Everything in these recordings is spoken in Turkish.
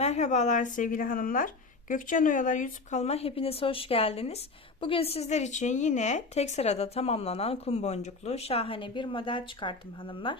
Merhabalar sevgili hanımlar. Gökçen Oyalar YouTube kanalıma hepiniz hoş geldiniz. Bugün sizler için yine tek sırada tamamlanan kum boncuklu şahane bir model çıkarttım hanımlar.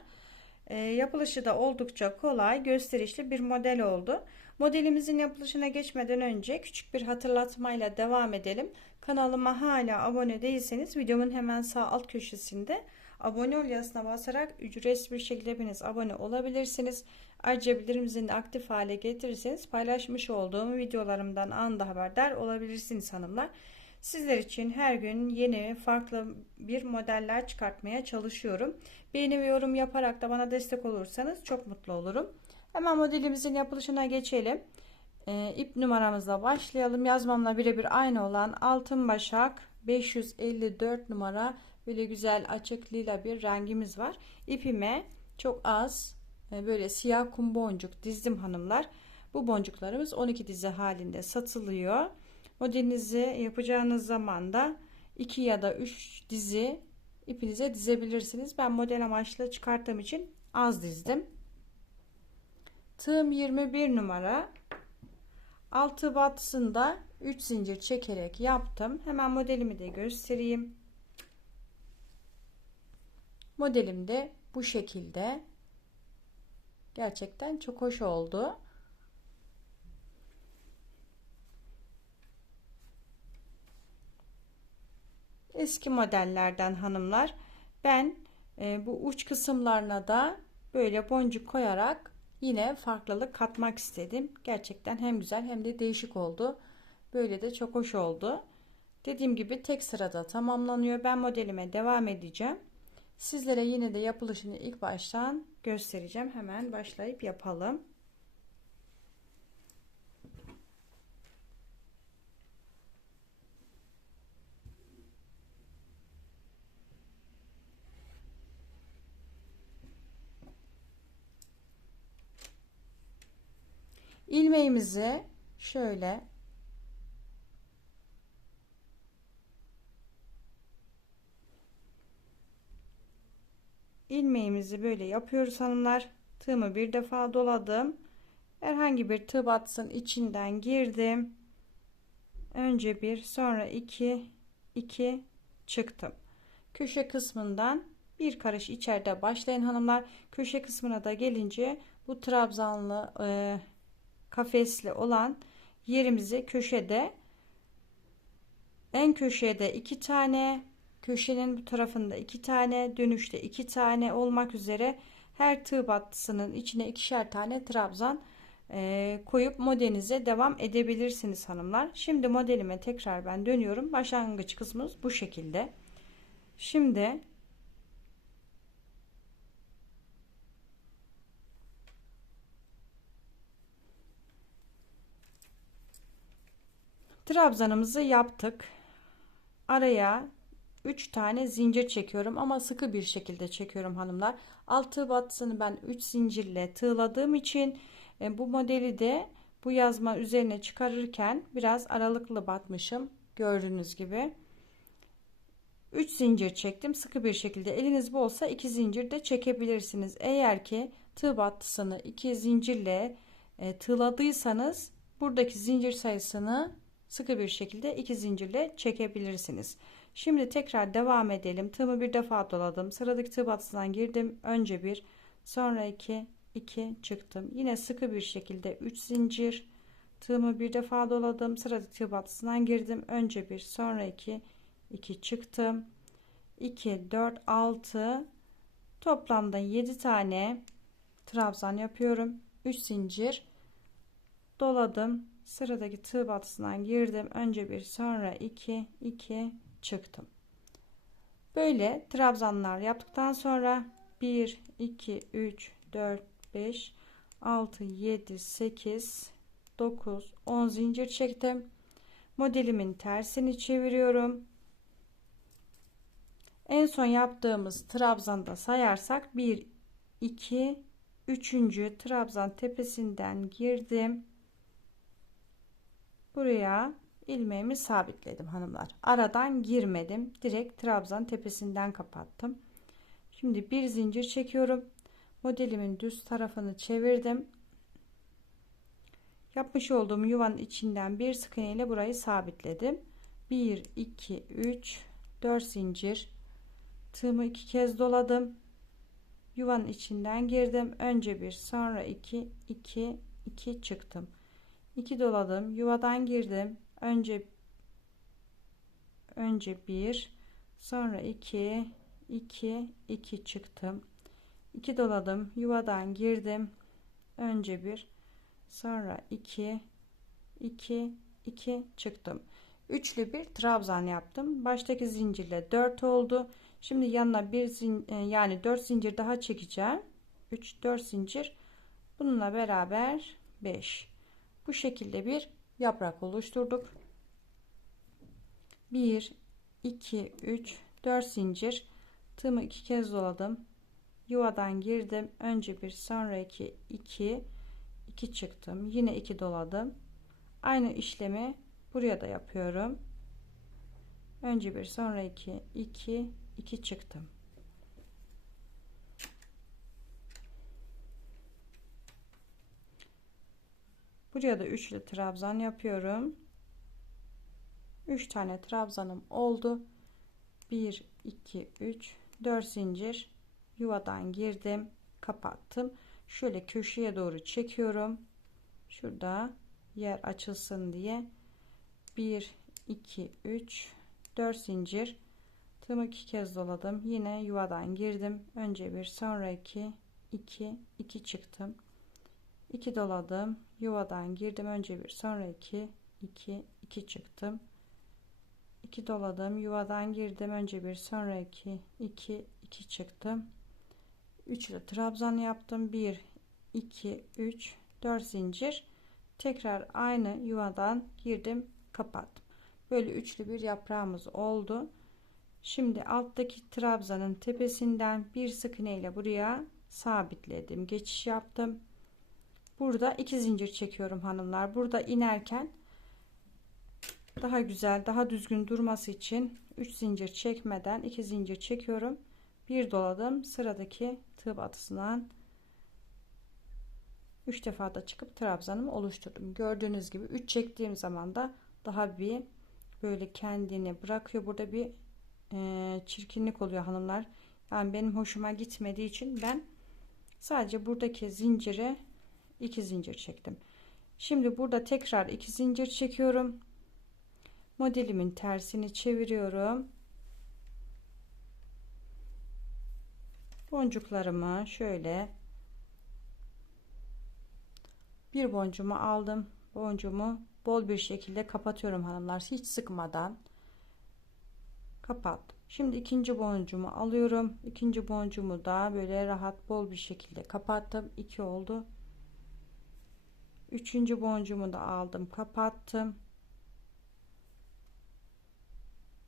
E, yapılışı da oldukça kolay, gösterişli bir model oldu. Modelimizin yapılışına geçmeden önce küçük bir hatırlatmayla devam edelim. Kanalıma hala abone değilseniz videomun hemen sağ alt köşesinde abone ol yazısına basarak ücretsiz bir şekilde hepiniz abone olabilirsiniz. Ayrıca bildirimimizi de aktif hale getirirseniz paylaşmış olduğum videolarımdan anında haberdar olabilirsiniz hanımlar. Sizler için her gün yeni farklı bir modeller çıkartmaya çalışıyorum. Beğeni ve yorum yaparak da bana destek olursanız çok mutlu olurum. Hemen modelimizin yapılışına geçelim. Ee, ip numaramızla başlayalım. Yazmamla birebir aynı olan altın başak 554 numara böyle güzel açık lila bir rengimiz var. İpime çok az e, böyle siyah kum boncuk dizdim hanımlar. Bu boncuklarımız 12 dizi halinde satılıyor. Modelinizi yapacağınız zaman da 2 ya da 3 dizi ipinize dizebilirsiniz. Ben model amaçlı çıkarttığım için az dizdim. Tığım 21 numara. Altı batısında 3 zincir çekerek yaptım. Hemen modelimi de göstereyim. Modelim de bu şekilde. Gerçekten çok hoş oldu. Eski modellerden hanımlar. Ben e, bu uç kısımlarına da böyle boncuk koyarak yine farklılık katmak istedim. Gerçekten hem güzel hem de değişik oldu. Böyle de çok hoş oldu. Dediğim gibi tek sırada tamamlanıyor. Ben modelime devam edeceğim. Sizlere yine de yapılışını ilk baştan göstereceğim. Hemen başlayıp yapalım. ilmeğimizi şöyle ilmeğimizi böyle yapıyoruz hanımlar. Tığımı bir defa doladım. Herhangi bir tığ batsın içinden girdim. Önce bir sonra iki iki çıktım. Köşe kısmından bir karış içeride başlayın hanımlar. Köşe kısmına da gelince bu trabzanlı e, kafesli olan yerimizi köşede en köşede iki tane köşenin bu tarafında iki tane dönüşte iki tane olmak üzere her tığ battısının içine ikişer tane trabzan e, koyup modelinize devam edebilirsiniz hanımlar. Şimdi modelime tekrar ben dönüyorum. Başlangıç kısmımız bu şekilde. Şimdi trabzanımızı yaptık. Araya 3 tane zincir çekiyorum ama sıkı bir şekilde çekiyorum hanımlar. Altı batısını ben 3 zincirle tığladığım için e, bu modeli de bu yazma üzerine çıkarırken biraz aralıklı batmışım. Gördüğünüz gibi. 3 zincir çektim sıkı bir şekilde eliniz bolsa 2 zincir de çekebilirsiniz eğer ki tığ battısını 2 zincirle e, tığladıysanız buradaki zincir sayısını sıkı bir şekilde 2 zincirle çekebilirsiniz Şimdi tekrar devam edelim. Tığımı bir defa doladım. Sıradaki tığ batısından girdim. Önce bir, sonra iki, iki çıktım. Yine sıkı bir şekilde 3 zincir. Tığımı bir defa doladım. Sıradaki tığ batısından girdim. Önce bir, sonra iki, iki çıktım. 2, 4, 6 toplamda 7 tane trabzan yapıyorum. 3 zincir doladım. Sıradaki tığ batısından girdim. Önce bir, sonra 2, 2 çıktım. Böyle trabzanlar yaptıktan sonra 1, 2, 3, 4, 5, 6, 7, 8, 9, 10 zincir çektim. Modelimin tersini çeviriyorum. En son yaptığımız trabzanda sayarsak 1, 2, 3. trabzan tepesinden girdim. Buraya ilmeğimi sabitledim hanımlar. Aradan girmedim. Direkt trabzan tepesinden kapattım. Şimdi bir zincir çekiyorum. Modelimin düz tarafını çevirdim. Yapmış olduğum yuvanın içinden bir sık iğne ile burayı sabitledim. 1 2 3 4 zincir tığımı iki kez doladım. Yuvanın içinden girdim. Önce bir, sonra iki, iki, iki çıktım. 2 doladım. Yuvadan girdim. Önce önce bir, sonra iki, iki, iki çıktım. 2 doladım. Yuvadan girdim. Önce bir, sonra iki, iki, iki çıktım. Üçlü bir trabzan yaptım. Baştaki zincirle 4 oldu. Şimdi yanına bir zin e, yani 4 zincir daha çekeceğim. 3 4 zincir. Bununla beraber 5. Bu şekilde bir yaprak oluşturduk. 1 2 3 4 zincir. Tığımı iki kez doladım. Yuvadan girdim. Önce bir sonra iki 2 2 çıktım. Yine 2 doladım. Aynı işlemi buraya da yapıyorum. Önce bir sonra iki 2 2 çıktım. Buraya da üçlü trabzan yapıyorum. 3 tane trabzanım oldu. 1 2 3 4 zincir yuvadan girdim, kapattım. Şöyle köşeye doğru çekiyorum. Şurada yer açılsın diye 1 2 3 4 zincir tığımı iki kez doladım yine yuvadan girdim önce bir sonra iki iki iki çıktım 2 doladım yuvadan girdim önce bir sonra iki iki iki çıktım. 2 doladım yuvadan girdim önce bir sonra iki iki iki çıktım. Üçlü trabzan yaptım. 1 2 3 4 zincir. Tekrar aynı yuvadan girdim kapattım. Böyle üçlü bir yaprağımız oldu. Şimdi alttaki trabzanın tepesinden bir sık iğne ile buraya sabitledim. Geçiş yaptım. Burada iki zincir çekiyorum hanımlar. Burada inerken daha güzel, daha düzgün durması için 3 zincir çekmeden 2 zincir çekiyorum. Bir doladım. Sıradaki tığ batısından 3 defa da çıkıp trabzanımı oluşturdum. Gördüğünüz gibi 3 çektiğim zaman da daha bir böyle kendini bırakıyor. Burada bir e, çirkinlik oluyor hanımlar. Yani benim hoşuma gitmediği için ben sadece buradaki zincire iki zincir çektim. Şimdi burada tekrar iki zincir çekiyorum. Modelimin tersini çeviriyorum. Boncuklarımı şöyle bir boncuğumu aldım. Boncuğumu bol bir şekilde kapatıyorum hanımlar. Hiç sıkmadan kapat. Şimdi ikinci boncuğumu alıyorum. İkinci boncuğumu da böyle rahat bol bir şekilde kapattım. 2 oldu. Üçüncü boncuğumu da aldım kapattım.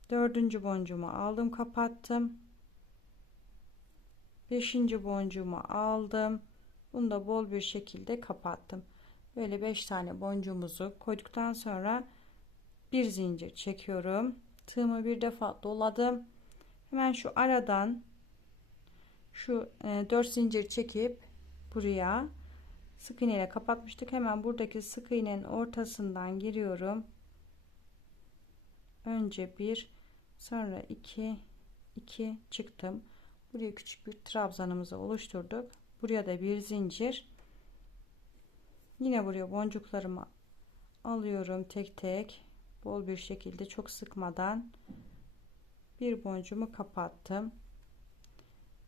Dördüncü boncuğumu aldım kapattım. Beşinci boncuğumu aldım. Bunu da bol bir şekilde kapattım. Böyle beş tane boncuğumuzu koyduktan sonra bir zincir çekiyorum tığımı bir defa doladım hemen şu aradan şu e, 4 zincir çekip buraya sık iğne ile kapatmıştık. Hemen buradaki sık iğnenin ortasından giriyorum. Önce bir sonra iki iki çıktım. Buraya küçük bir trabzanımızı oluşturduk. Buraya da bir zincir. Yine buraya boncuklarımı alıyorum tek tek. Bol bir şekilde çok sıkmadan bir boncuğumu kapattım.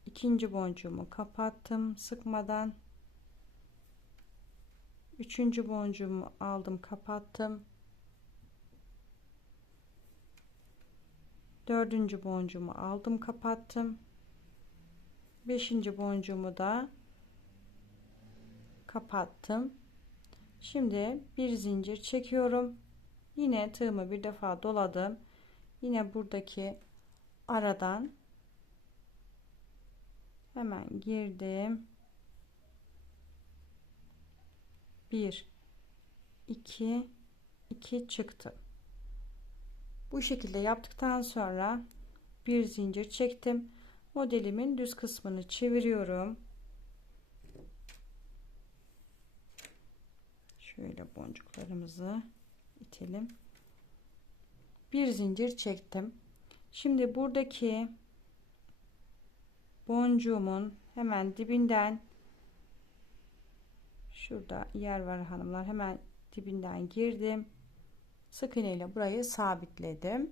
İkinci boncuğumu kapattım sıkmadan üçüncü boncuğumu aldım kapattım. Dördüncü boncuğumu aldım kapattım. Beşinci boncuğumu da kapattım. Şimdi bir zincir çekiyorum. Yine tığımı bir defa doladım. Yine buradaki aradan hemen girdim 1 2 2 çıktı bu şekilde yaptıktan sonra bir zincir çektim modelimin düz kısmını çeviriyorum Şöyle boncuklarımızı itelim. Bir zincir çektim. Şimdi buradaki boncuğumun hemen dibinden şurada yer var hanımlar. Hemen dibinden girdim. Sık iğne ile burayı sabitledim.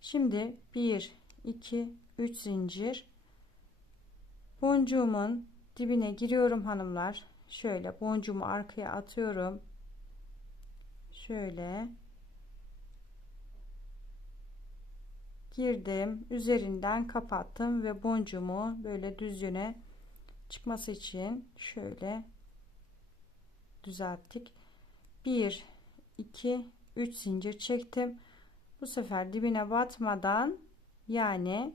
Şimdi 1 2 3 zincir. Boncuğumun dibine giriyorum hanımlar. Şöyle boncuğumu arkaya atıyorum. Şöyle. Girdim üzerinden kapattım ve boncuğumu böyle düz yöne çıkması için şöyle düzelttik. 1 2 3 zincir çektim. Bu sefer dibine batmadan yani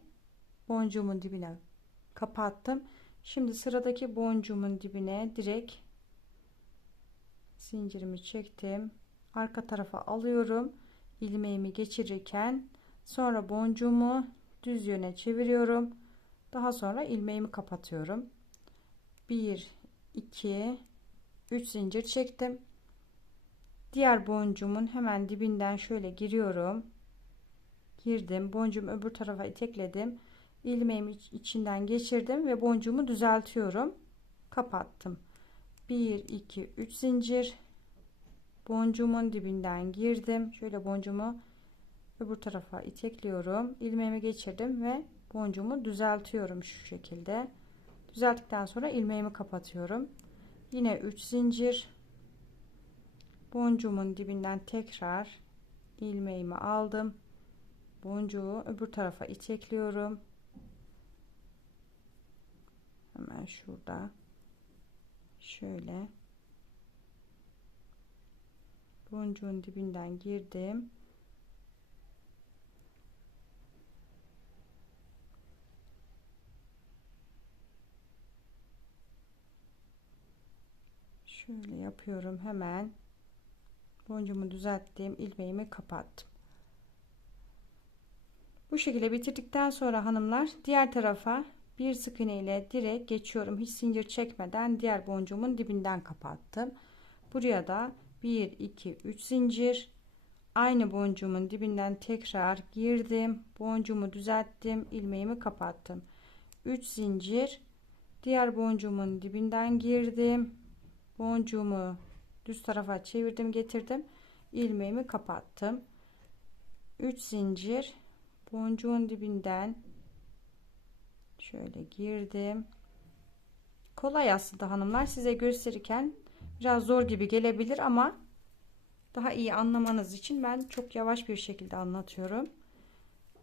boncuğumun dibine kapattım. Şimdi sıradaki boncuğumun dibine direkt zincirimi çektim. Arka tarafa alıyorum. İlmeğimi geçirirken Sonra boncuğumu düz yöne çeviriyorum. Daha sonra ilmeğimi kapatıyorum. 1 2 3 zincir çektim. Diğer boncuğumun hemen dibinden şöyle giriyorum. Girdim. Boncuğumu öbür tarafa itekledim. ilmeğimi içinden geçirdim ve boncuğumu düzeltiyorum. Kapattım. 1 2 3 zincir. Boncuğumun dibinden girdim. Şöyle boncuğumu öbür tarafa itekliyorum ilmeğimi geçirdim ve boncuğumu düzeltiyorum şu şekilde düzelttikten sonra ilmeğimi kapatıyorum yine 3 zincir. Boncuğumun dibinden tekrar ilmeğimi aldım. Boncuğu öbür tarafa itekliyorum hemen şurada. Şöyle. Boncuğun dibinden girdim şöyle yapıyorum hemen boncuğumu düzelttim ilmeğimi kapattım. Bu şekilde bitirdikten sonra hanımlar diğer tarafa bir sık iğne ile direkt geçiyorum. Hiç zincir çekmeden diğer boncuğumun dibinden kapattım. Buraya da 1 2 3 zincir. Aynı boncuğumun dibinden tekrar girdim boncuğumu düzelttim ilmeğimi kapattım. 3 zincir. Diğer boncuğumun dibinden girdim boncuğumu düz tarafa çevirdim getirdim. İlmeğimi kapattım. 3 zincir. Boncuğun dibinden şöyle girdim. Kolay aslında hanımlar. Size gösterirken biraz zor gibi gelebilir ama daha iyi anlamanız için ben çok yavaş bir şekilde anlatıyorum.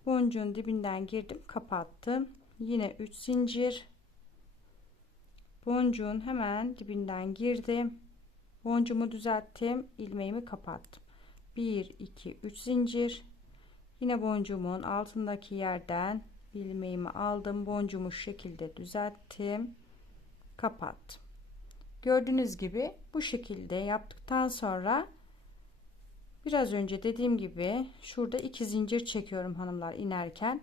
Boncuğun dibinden girdim kapattım. Yine 3 zincir boncuğun hemen dibinden girdim. Boncuğumu düzelttim ilmeğimi kapattım. 1 2 3 zincir. Yine boncuğumun altındaki yerden ilmeğimi aldım boncuğumu şu şekilde düzelttim kapattım. Gördüğünüz gibi bu şekilde yaptıktan sonra biraz önce dediğim gibi şurada iki zincir çekiyorum hanımlar inerken.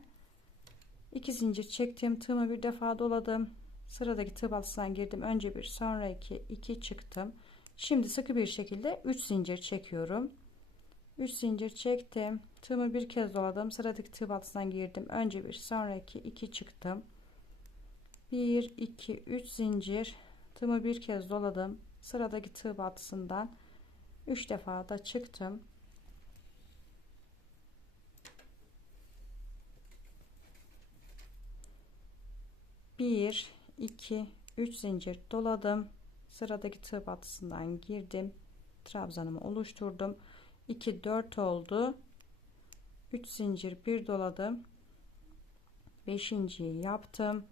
İki zincir çektim tığımı bir defa doladım sıradaki tığ batısından girdim. Önce bir sonra iki iki çıktım. Şimdi sıkı bir şekilde 3 zincir çekiyorum. 3 zincir çektim. Tığımı bir kez doladım. Sıradaki tığ batısından girdim. Önce bir sonra iki iki çıktım. 1 2 3 zincir. Tığımı bir kez doladım. Sıradaki tığ batısından 3 defa da çıktım. Bir 2 3 zincir doladım. Sıradaki tığ batısından girdim. Trabzanımı oluşturdum. 2 4 oldu. 3 zincir bir doladım. 5. yaptım.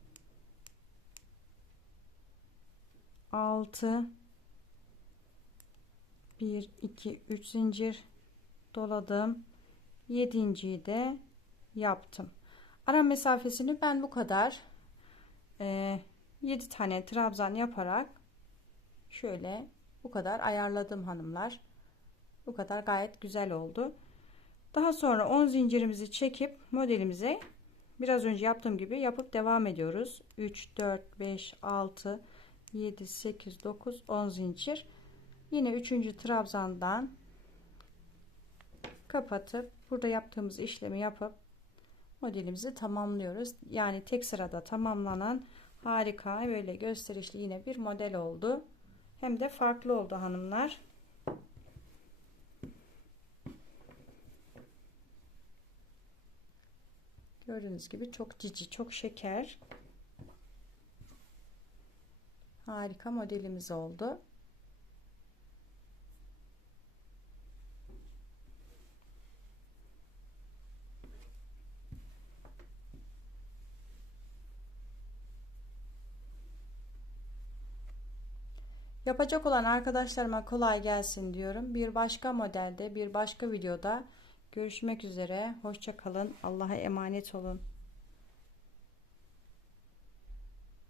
6 1 2 3 zincir doladım. 7. de yaptım. Ara mesafesini ben bu kadar. E, 7 tane trabzan yaparak şöyle bu kadar ayarladım hanımlar. Bu kadar gayet güzel oldu. Daha sonra 10 zincirimizi çekip modelimize biraz önce yaptığım gibi yapıp devam ediyoruz. 3, 4, 5, 6, 7, 8, 9, 10 zincir. Yine üçüncü trabzandan kapatıp burada yaptığımız işlemi yapıp modelimizi tamamlıyoruz. Yani tek sırada tamamlanan harika böyle gösterişli yine bir model oldu. Hem de farklı oldu hanımlar. Gördüğünüz gibi çok cici, çok şeker. Harika modelimiz oldu. Yapacak olan arkadaşlarıma kolay gelsin diyorum. Bir başka modelde, bir başka videoda görüşmek üzere. Hoşça kalın. Allah'a emanet olun.